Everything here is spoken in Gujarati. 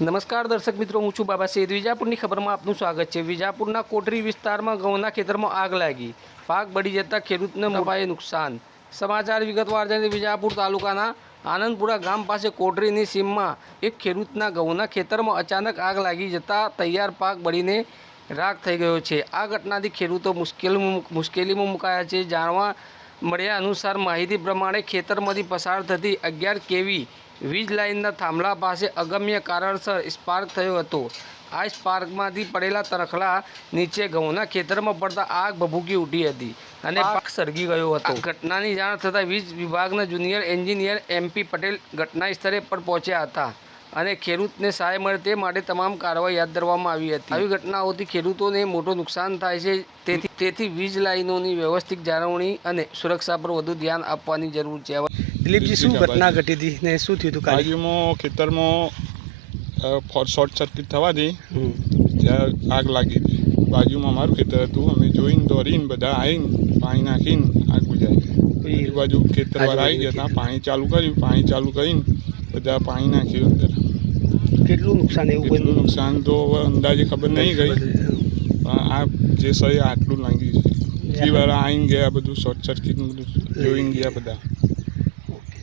નમસ્કાર દર્શક મિત્રો, હું છું બાબા સૈયદ. વિજાપુરની ખબરમાં આપનું સ્વાગત છે. વિજાપુરના કોટરી વિસ્તારમાં ઘઉંના ખેતરમાં આગ લાગી, પાક બળી જતા ખેડૂતને મોટા નુકસાન. સમાચાર વિગતવાર જાણીએ. વિજાપુર તાલુકાના આનંદપુરા ગામ પાસે કોટરીની સીમમાં એક ખેડૂતના ઘઉંના ખેતરમાં અચાનક આગ લાગી જતા તૈયાર પાક બળીને રાખ થઈ ગયો છે. આ ઘટનાથી ખેડૂતો મુશ્કેલીમાં મુકાયા છે. જાણવા મળ્યા અનુસાર માહિતી પ્રમાણે ખેતરમાંથી પસાર થતી 11 kV વીજ લાઇનના થાંભલા પાસે અગમ્ય કારણસર સ્પાર્ક થયો હતો. આ સ્પાર્કમાંથી પડેલા તરખલા નીચે ઘઉંના ખેતરમાં પડતા આગ ભભૂકી ઉઠી હતી અને પાક સળગી ગયો હતો. ઘટનાની જાણ થતાં વીજ વિભાગના જુનિયર એન્જિનિયર MP પટેલ ઘટના સ્થળે પર પહોંચ્યા હતા અને ખેડૂતને સહાય મળે તે માટે તમામ કાર્યવાહી હાથ ધરવામાં આવી હતી. આવી ઘટનાઓથી ખેડૂતોને મોટું નુકસાન થાય છે. તેથી વીજ લાઇનોની વ્યવસ્થિત જાળવણી અને સુરક્ષા પર વધુ ધ્યાન આપવાની જરૂર છે. દિલીપજી, શું ઘટના ઘટી હતી ને શું થયું હતું? બાજુમાં ખેતરમાં શોર્ટ સર્કિટ થવાથી ત્યાં આગ લાગી હતી. બાજુમાં અમારું ખેતર હતું. અમે જોઈને દોડીને બધા આવીને પાણી નાખીને આગ બુઝાવી. એ બાજુ ખેતરવાળા આવી ગયા હતા, પાણી ચાલુ કર્યું. પાણી ચાલુ કરીને બધા પાણી નાખ્યું અંદર. કેટલું નુકસાન? કેટલું નુકસાન તો હવે અંદાજે ખબર નહીં ગઈ, પણ આ જે સહી આટલું લાગી છે. એ વાળા આવીને ગયા, બધું શોર્ટ સર્કિટ બધું જોઈને ગયા બધા.